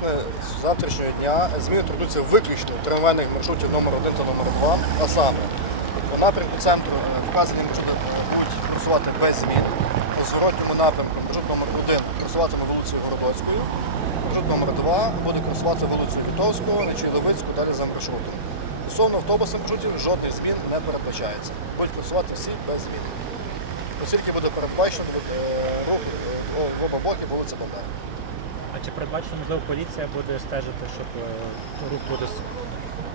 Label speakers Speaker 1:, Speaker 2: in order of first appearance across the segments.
Speaker 1: власне, з завтрашнього дня зміни трудуться виключно трамвайних маршрутів номер 1 та номер 2, а саме по напрямку центру е, вказані маршрути будуть курсувати без змін. По зворотньому напрямку маршрут номер 1 курсуватиме вулицею Городоцькою, маршрут номер 2 буде курсувати вулицею Вітовського, Нечуйловицьку, далі за маршрутом. Стосовно автобусних маршрутів жодних змін не передбачається. Будуть курсувати всі без змін. Оскільки буде передбачено е, рух е, в оба боки вулиця Бандера.
Speaker 2: А чи передбачено, можливо, поліція буде стежити, щоб е, рух буде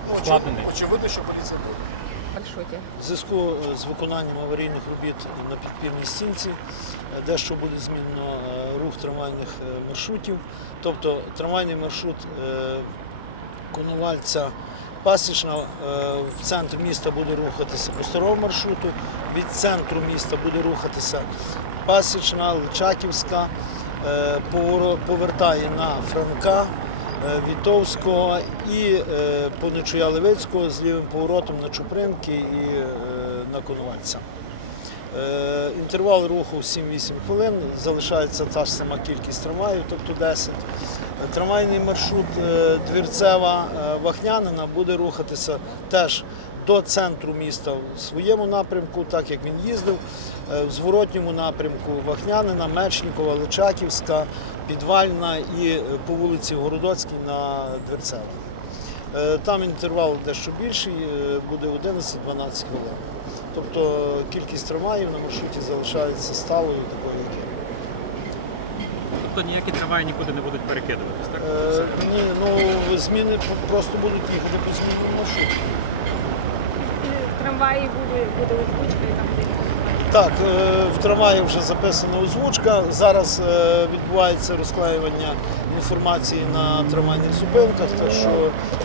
Speaker 1: Ну, очевидно,
Speaker 2: складений?
Speaker 1: очевидно, що поліція буде.
Speaker 3: маршруті.
Speaker 4: В зв'язку е, з виконанням аварійних робіт на підпірній стінці е, дещо буде змінено е, рух трамвайних е, маршрутів. Тобто трамвайний маршрут е, Коновальця Пасічна е, в центр міста буде рухатися по старому маршруту, від центру міста буде рухатися Пасічна, Личаківська, повертає на Франка. е, Вітовського і е, по Нечуя Левицького з лівим поворотом на Чупринки і е, на Конувальця. Е, Інтервал руху 7-8 хвилин, залишається та ж сама кількість трамваїв, тобто 10. Е, Трамвайний маршрут е, Двірцева е, Вахнянина буде рухатися теж до центру міста в своєму напрямку, так як він їздив. В зворотньому напрямку Вахнянина, Мечнікова, Личаківська, Підвальна і по вулиці Городоцькій на Дверцева. Е, Там інтервал дещо більший, е, буде 11-12 хвилин. Тобто кількість трамваїв на маршруті залишається сталою, такою, як є.
Speaker 2: Тобто ніякі трамваї нікуди не будуть перекидуватись, так?
Speaker 4: Е, Ні, ну зміни просто будуть їхати по змінному маршруті.
Speaker 3: Трамваї буде, буде.
Speaker 4: Так, е, в трамваї вже записана озвучка. Зараз е, відбувається розклеювання інформації на трамвайних зупинках, так що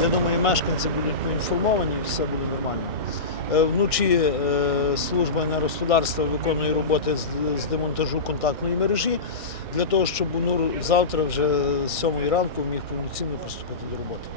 Speaker 4: я думаю, мешканці будуть поінформовані і все буде нормально. Е, Вночі служба енергосподарства виконує роботи з- демонтажу контактної мережі для того, щоб завтра вже з 7 ранку міг повноцінно приступити до роботи.